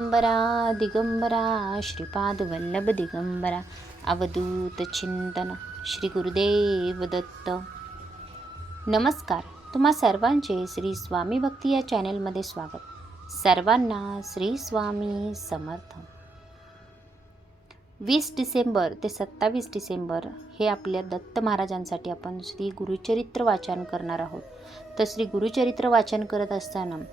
दिगंबरा दिगंबरा श्रीपाद वल्लभ दिगंबरा अवधूत चिंतन श्री गुरुदेव दत्त. नमस्कार. तुम्हा सर्वांचे श्री स्वामी भक्ती या चॅनलमध्ये स्वागत. सर्वांना श्री स्वामी समर्थ. 20 डिसेंबर ते 27 डिसेंबर हे आपल्या दत्त महाराजांसाठी आपण श्री गुरुचरित्र वाचन करणार आहोत. तर श्री गुरुचरित्र वाचन करत असताना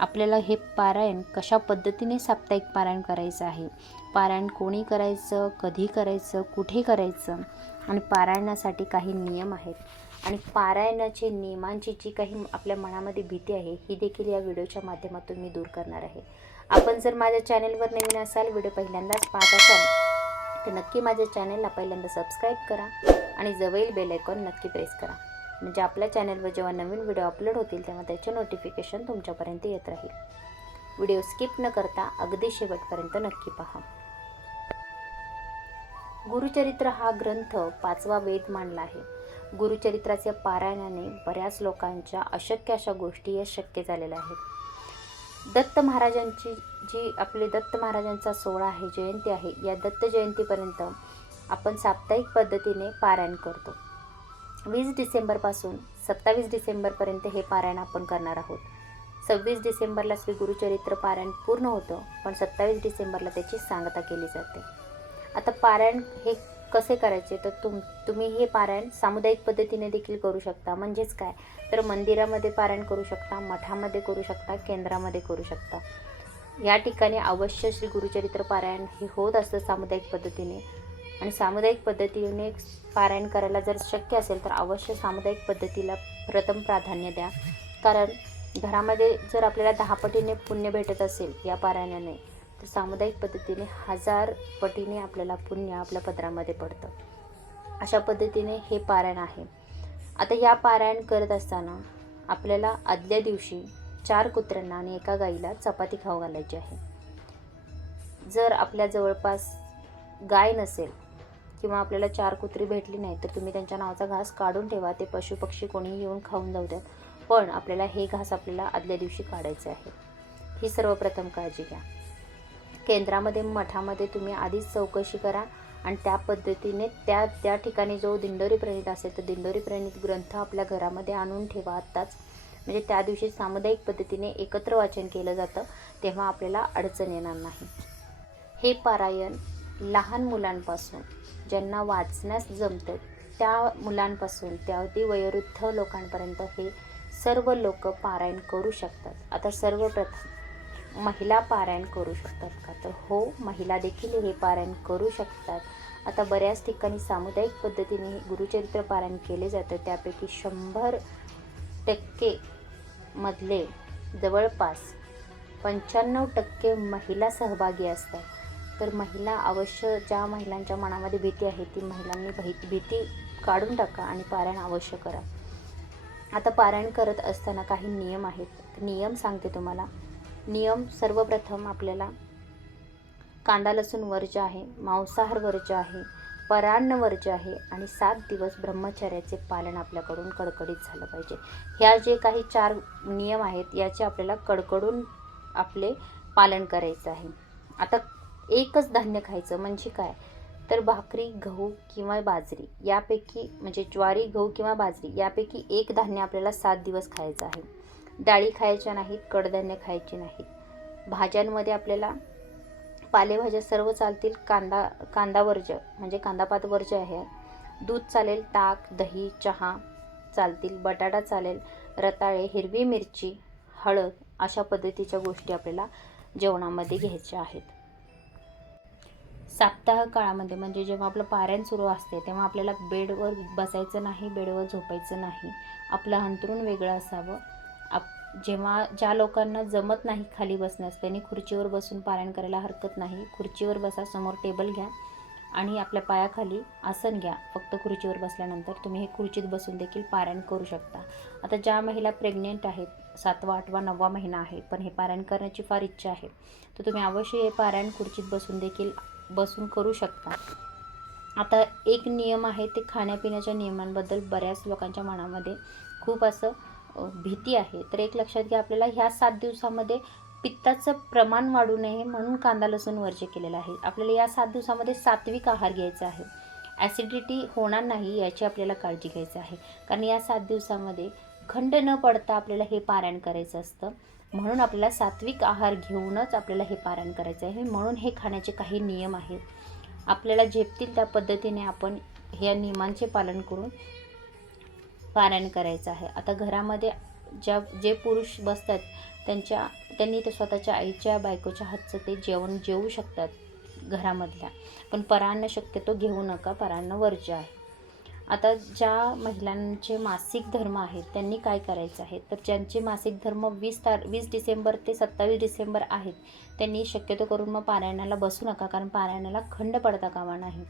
आपल्याला हे पारायण कशा पद्धतीने साप्ताहिक पारायण करायचं आहे, पारायण कोणी करायचं, कधी करायचं, कुठे करायचं आणि पारायणासाठी काही नियम आहेत आणि पारायणाचे नियमांची जी काही आपल्या मनामध्ये भीती आहे ही देखील या व्हिडिओच्या माध्यमातून मी दूर करणार आहे. आपण जर माझ्या चॅनलवर नवीन असाल, व्हिडिओ पहिल्यांदाच पाहत असाल तर नक्की माझ्या चॅनलला पहिल्यांदा सबस्क्राईब करा आणि जवळील बेल आयकॉन नक्की प्रेस करा, म्हणजे आपल्या चॅनलवर जेव्हा नवीन व्हिडिओ अपलोड होतील तेव्हा त्याचे नोटिफिकेशन तुमच्यापर्यंत येत राहील. व्हिडिओ स्किप न करता अगदी शेवटपर्यंत नक्की पहा. गुरुचरित्र हा ग्रंथ 5वा वेद मानला आहे. गुरुचरित्राच्या पारायणाने बऱ्याच लोकांच्या अशक्य अशा गोष्टी या शक्य झालेल्या आहेत. दत्त महाराजांची जी आपली दत्त महाराजांचा सोहळा आहे, जयंती आहे, या दत्त जयंतीपर्यंत आपण साप्ताहिक पद्धतीने पारायण करतो. 20 डिसेंबरपासून 27 डिसेंबरपर्यंत हे पारायण आपण करणार आहोत. 26 डिसेंबरला श्री गुरुचरित्र पारायण पूर्ण होतं, पण 27 डिसेंबरला त्याची सांगता केली जाते. आता पारायण हे कसे करायचे, तर तुम्ही हे पारायण सामुदायिक पद्धतीने देखील करू शकता. म्हणजेच काय, तर मंदिरामध्ये पारायण करू शकता, मठामध्ये करू शकता, केंद्रामध्ये करू शकता. या ठिकाणी अवश्य श्री गुरुचरित्र पारायण हे होत असतं सामुदायिक पद्धतीने. आणि सामुदायिक पद्धतीने पारायण करायला जर शक्य असेल तर अवश्य सामुदायिक पद्धतीला प्रथम प्राधान्य द्या. कारण घरामध्ये जर आपल्याला 10 पटीने पुण्य भेटत असेल या पारायणाने, तर सामुदायिक पद्धतीने 1000 पटीने आपल्याला पुण्य आपल्या पदरामध्ये पडतं. अशा पद्धतीने हे पारायण आहे. आता या पारायण करत असताना आपल्याला आदल्या दिवशी 4 कुत्र्यांना आणि 1 गाईला चपाती खाऊ घालायची आहे. जर आपल्या जवळपास गाय नसेल किंवा आपल्याला 4 कुत्री भेटली नाही तर तुम्ही त्यांच्या नावाचा घास काढून ठेवा. ते पशुपक्षी कोणीही येऊन खाऊन जाऊ द्यात, पण आपल्याला हे घास आपल्याला आदल्या दिवशी काढायचे आहे. ही सर्वप्रथम काळजी घ्या. केंद्रामध्ये मठामध्ये तुम्ही आधीच चौकशी करा आणि त्या पद्धतीने त्या ठिकाणी जो दिंडोरी प्रणीत असेल तर दिंडोरी प्रणीत ग्रंथ आपल्या घरामध्ये आणून ठेवा आत्ताच. म्हणजे त्या दिवशी सामुदायिक पद्धतीने एकत्र वाचन केलं जातं, तेव्हा आपल्याला अडचण येणार नाही. हे पारायण लहान मुलांपासून, ज्यांना वाचण्यास जमतं त्या मुलांपासून ते अगदी वयोवृद्ध लोकांपर्यंत हे सर्व लोक पारायण करू शकतात. आता सर्वप्रथम महिला पारायण करू शकतात का, तर हो, महिला देखील हे पारायण करू शकतात. आता बऱ्याच ठिकाणी सामुदायिक पद्धतीने हे गुरुचरित्र पारायण केले जातं. त्यापैकी 100% मधले जवळपास 95% महिला सहभागी असतात. तर महिला अवश्य, ज्या महिलांच्या मनामध्ये भीती आहे ती महिलांनी भीती काढून टाका आणि पारायण अवश्य करा. आता पारायण करत असताना काही नियम आहेत. नियम सांगते तुम्हाला. नियम सर्वप्रथम आपल्याला कांदा लसूण वर्ज्य आहे, मांसाहार वर्ज्य आहे, परान्न वर्ज्य आहे आणि 7 दिवस ब्रह्मचर्याचे पालन आपल्याकडून कडकडीत झालं पाहिजे. ह्या जे काही 4 नियम आहेत याचे आपल्याला कडकडून आपले पालन करायचं आहे. आता एकच धान्य खायचं. म्हणजे काय, तर भाकरी, गहू किंवा बाजरी यापैकी, म्हणजे ज्वारी, गहू किंवा बाजरी यापैकी एक धान्य आपल्याला 7 दिवस खायचं आहे. डाळी खायच्या नाहीत, कडधान्य खायची नाहीत. भाज्यांमध्ये आपल्याला पालेभाज्या सर्व चालतील. कांदा वर्ज्य म्हणजे कांदापात वर्ज्य आहे. दूध चालेल, ताक, दही, चहा चालतील. बटाटा चालेल, रताळे, हिरवी मिरची, हळद अशा पद्धतीच्या गोष्टी आपल्याला जेवणामध्ये घ्यायच्या आहेत. सप्ताह काळामध्ये म्हणजे जेव्हा आपलं पारायण सुरू असते तेव्हा आपल्याला बेडवर बसायचं नाही, बेडवर झोपायचं नाही. आपलं अंथरूण वेगळं असावं. जेव्हा ज्या लोकांना जमत नाही खाली बसण्यास, त्यांनी खुर्चीवर बसून पारायण करायला हरकत नाही. खुर्चीवर बसा, समोर टेबल घ्या आणि आपल्या पायाखाली आसन घ्या. फक्त खुर्चीवर बसल्यानंतर तुम्ही हे खुर्चीत बसून देखील पारायण करू शकता. आता ज्या महिला प्रेग्नेंट आहेत, 7वा, 8वा, 9वा महिना आहे, पण हे पारायण करण्याची फार इच्छा आहे, तर तुम्ही अवश्य हे पारायण खुर्चीत बसून करू शकता. आता एक नियम आहे, ते खाण्यापिण्याच्या नियमांबद्दल बऱ्याच लोकांच्या मनामध्ये खूप असं भीती आहे. तर एक लक्षात घ्या, आपल्याला ह्या 7 दिवसामध्ये पित्ताचं प्रमाण वाढू नये म्हणून कांदा लसूण वर्ज्य केलेला आहे. आपल्याला या 7 दिवसामध्ये सात्विक आहार घ्यायचा आहे. ॲसिडिटी होणार नाही याची आपल्याला काळजी घ्यायची आहे. कारण या 7 दिवसामध्ये खंड न पडता आपल्याला हे पारायण करायचं असतं. म्हणून आपल्याला सात्विक आहार घेऊनच आपल्याला हे पारायण करायचं आहे. म्हणून हे खाण्याचे काही नियम आहेत. आपल्याला झेपतील त्या पद्धतीने आपण ह्या नियमांचे पालन करून पारायण करायचं आहे. आता घरामध्ये जे पुरुष बसतात त्यांनी ते स्वतःच्या आईच्या बायकोच्या हातचं ते जेवण जेवू शकतात घरामधल्या, पण परान्न शक्यतो घेऊ नका, परान्न वर्ज्य आहे. आता ज्या महिलांचे मासिक धर्म आहेत त्यांनी काय करायचं आहे, तर ज्यांचे मासिक धर्म 20 डिसेंबर ते 27 डिसेंबर आहेत त्यांनी शक्यतो करून मग पारायणाला बसू नका, कारण पारायणाला खंड पडता कामा नाही.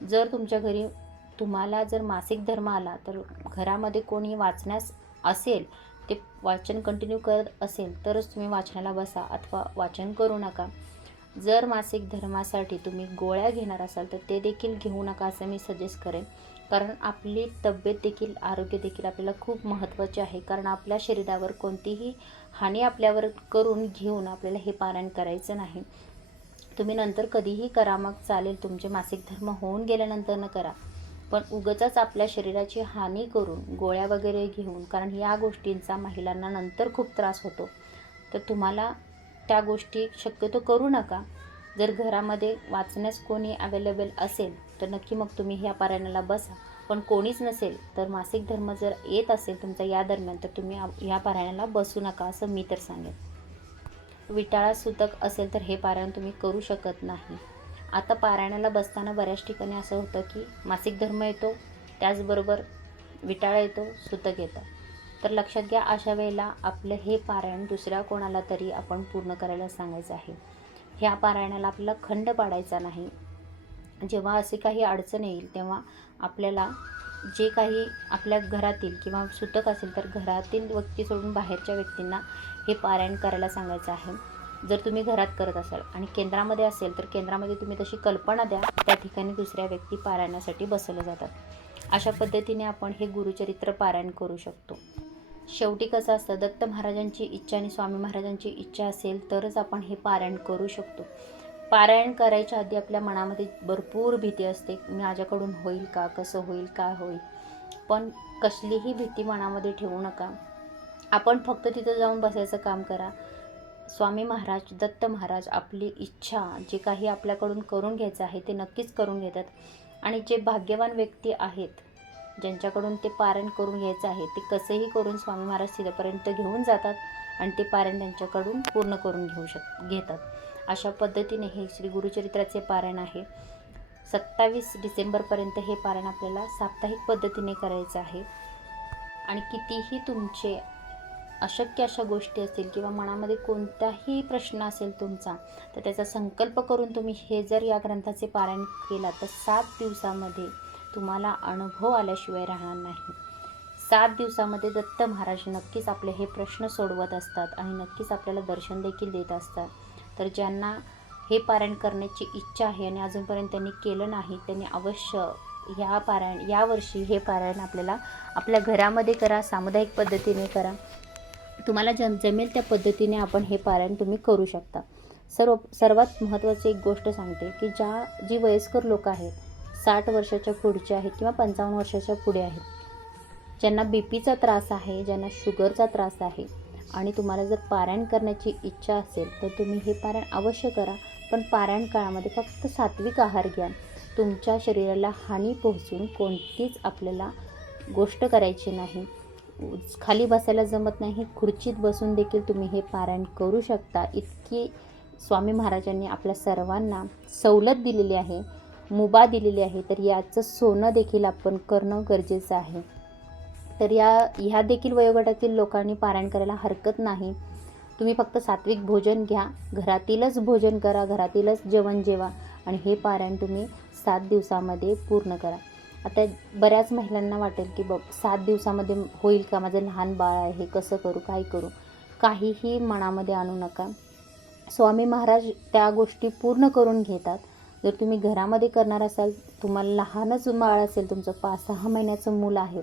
जर तुमच्या घरी तुम्हाला जर मासिक धर्म आला तर घरामध्ये कोणी वाचण्यास असेल, ते वाचन कंटिन्यू करत असेल तरच तुम्ही वाचनाला बसा, अथवा वाचन करू नका. जर मासिक धर्मासाठी तुम्ही गोळ्या घेणार असाल तर ते देखील घेऊ नका असं मी सजेस्ट करेन. कारण आपली तब्येत देखील, आरोग्य देखील आपल्याला खूप महत्त्वाचे आहे. कारण आपल्या शरीरावर कोणतीही हानी आपल्यावर करून घेऊन आपल्याला हे पारायण करायचं नाही. तुम्ही नंतर कधीही करा, मग चालेल, तुमचे मासिक धर्म होऊन गेल्यानंतर न करा, पण उगाचच आपल्या शरीराची हानी करून गोळ्या वगैरे घेऊन, कारण या गोष्टींचा महिलांना नंतर खूप त्रास होतो. तर तुम्हाला त्या गोष्टी शक्यतो करू नका. जर घरामध्ये वाचण्यास कोणी अवेलेबल असेल तर नक्की मग तुम्ही ह्या पारायणाला बसा. पण कोणीच नसेल तर मासिक धर्म जर येत असेल तुमचा या दरम्यान तर तुम्ही ह्या पारायणाला बसू नका असं मी तर सांगेन. विटाळा सुतक असेल तर हे पारायण तुम्ही करू शकत नाही. आता पारायणाला बसताना बऱ्याच ठिकाणी असं होतं की मासिक धर्म येतो, त्याचबरोबर विटाळा येतो, सुतक येतं. तर लक्षात घ्या, अशा वेळेला आपलं हे पारायण दुसऱ्या कोणाला तरी आपण पूर्ण करायला सांगायचं आहे. ह्या पारायणाला आपल्याला खंड पाडायचा नाही. जेव्हा असे काही अडचण येईल तेव्हा आपल्याला जे काही आपल्या घरातील किंवा सुतक असेल तर घरातील व्यक्ती सोडून बाहेरच्या व्यक्तींना हे पारायण करायला सांगायचं आहे. जर तुम्ही घरात करत असाल आणि केंद्रामध्ये असेल तर केंद्रामध्ये तुम्ही तशी कल्पना द्या, त्या ठिकाणी दुसऱ्या व्यक्ती पारायणासाठी बसवले जातात. अशा पद्धतीने आपण हे गुरुचरित्र पारायण करू शकतो. शेवटी कसं असतं, दत्त महाराजांची इच्छा आणि स्वामी महाराजांची इच्छा असेल तरच आपण हे पारायण करू शकतो. पारायण करायच्या आधी आपल्या मनामध्ये भरपूर भीती असते, माझ्याकडून होईल का, कसं होईल, काय होईल. पण कसलीही भीती मनामध्ये ठेवू नका. आपण फक्त तिथं जाऊन बसायचं काम करा. स्वामी महाराज, दत्त महाराज आपली इच्छा जे काही आपल्याकडून करून घ्यायचं आहे ते नक्कीच करून घेतात. आणि जे भाग्यवान व्यक्ती आहेत ज्यांच्याकडून ते पारायण करून घ्यायचं आहे ते कसंही करून स्वामी महाराज तिथपर्यंत घेऊन जातात आणि ते पारायण त्यांच्याकडून पूर्ण करून घेतात. अशा पद्धतीने हे श्री गुरुचरित्राचे पारायण आहे. 27 डिसेंबरपर्यंत हे पारायण आपल्याला साप्ताहिक पद्धतीने करायचं आहे. आणि कितीही तुमचे अशक्य अशा गोष्टी असतील किंवा मनामध्ये कोणताही प्रश्न असेल तुमचा, तर त्याचा संकल्प करून तुम्ही हे जर या ग्रंथाचे पारायण केला तर 7 दिवसामध्ये तुम्हाला अनुभव आल्याशिवाय राहणार नाही. 7 दिवसामध्ये दत्त महाराज नक्कीच आपले हे प्रश्न सोडवत असतात आणि नक्कीच आपल्याला दर्शन देखील देत असतात. तर ज्यांना हे पारायण करण्याची इच्छा आहे आणि अजूनपर्यंत त्यांनी केलं नाही, त्यांनी अवश्य यावर्षी हे पारायण आपल्याला आपल्या घरामध्ये करा, सामुदायिक पद्धतीने करा. तुम्हाला जमेल त्या पद्धतीने आपण हे पारायण तुम्ही करू शकता. सर्वात महत्त्वाची एक गोष्ट सांगते की जी वयस्कर लोक आहेत, 60 वर्षाच्या पुढचे आहेत किंवा 55 वर्षाच्या पुढे आहेत, ज्यांना बीपीचा त्रास आहे, ज्यांना शुगरचा त्रास आहे आणि तुम्हाला जर पारायण करण्याची इच्छा असेल तर तुम्ही हे पारायण अवश्य करा. पण पारायण काळामध्ये फक्त सात्विक आहार घ्या. तुमच्या शरीराला हानी पोहोचून कोणतीच आपल्याला गोष्ट करायची नाही. खाली बसायला जमत नाही, खुर्चीत बसून देखील तुम्ही हे पारायण करू शकता. इतकी स्वामी महाराजांनी आपल्या सर्वांना सवलत दिलेली आहे, मुभा दिलेली आहे. तर याचं सोनं देखील आपण करणं गरजेचं आहे. तर ह्या देखील वयोगटातील लोकांनी पारायण करायला हरकत नाही. तुम्ही फक्त सात्विक भोजन घ्या, घरातीलच भोजन करा, घरातीलच जेवण जेवा आणि हे पारायण तुम्ही 7 दिवसामध्ये पूर्ण करा. आता बऱ्याच महिलांना वाटेल की 7 दिवसामध्ये होईल का, माझं लहान बाळ आहे, कसं करू, काय करू. काहीही मनामध्ये आणू नका. स्वामी महाराज त्या गोष्टी पूर्ण करून घेतात. जर तुम्ही घरामध्ये करणार असाल, तुम्हाला लहानच बाळ असेल, तुमचं 5-6 महिन्याचं मूल आहे,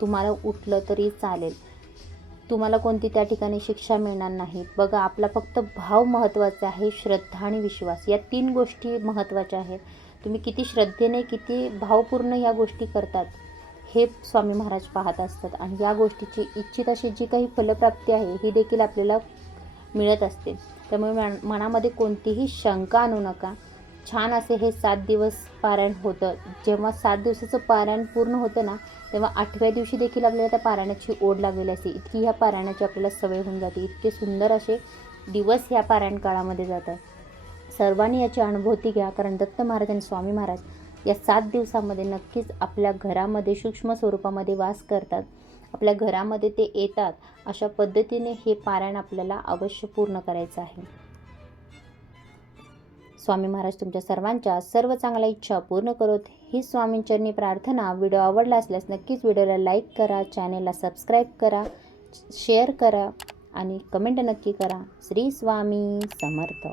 तुम्हाला उठलं तरी चालेल. तुम्हाला कोणती त्या ठिकाणी शिक्षा मिळणार नाही. बघा, आपला फक्त भाव महत्त्वाचा आहे, श्रद्धा आणि विश्वास या 3 गोष्टी महत्त्वाच्या आहेत. तुम्ही किती श्रद्धेने, किती भावपूर्ण या गोष्टी करतात हे स्वामी महाराज पाहत असतात. आणि या गोष्टीची इच्छित अशी जी काही फलप्राप्ती आहे ही देखील आपल्याला मिळत असते. त्यामुळे मनामध्ये कोणतीही शंका आणू नका. छान असे हे 7 दिवस पारायण होतं. जेव्हा 7 दिवसाचं पारायण पूर्ण होतं ना, तेव्हा 8व्या दिवशी देखील आपल्याला त्या पारायणाची ओढ लागलेली असते. इतकी ह्या पारायणाची आपल्याला सवय होऊन जाते. इतके सुंदर असे दिवस ह्या पारायण काळामध्ये जातात. सर्वांनी याची अनुभूती घ्या, कारण दत्त महाराज आणि स्वामी महाराज या 7 दिवसामध्ये नक्कीच आपल्या घरामध्ये सूक्ष्म स्वरूपामध्ये वास करतात. आपल्या घरामध्ये ते येतात. अशा पद्धतीने हे पारायण आपल्याला अवश्य पूर्ण करायचं आहे. स्वामी महाराज तुमच्या सर्वांच्या सर्व चांगल्या इच्छा पूर्ण करोत ही स्वामींचरणी प्रार्थना. व्हिडिओ आवडला असल्यास नक्कीच व्हिडिओला लाईक करा, चॅनेलला सबस्क्राईब करा, शेअर करा आणि कमेंट नक्की करा. श्री स्वामी समर्थ.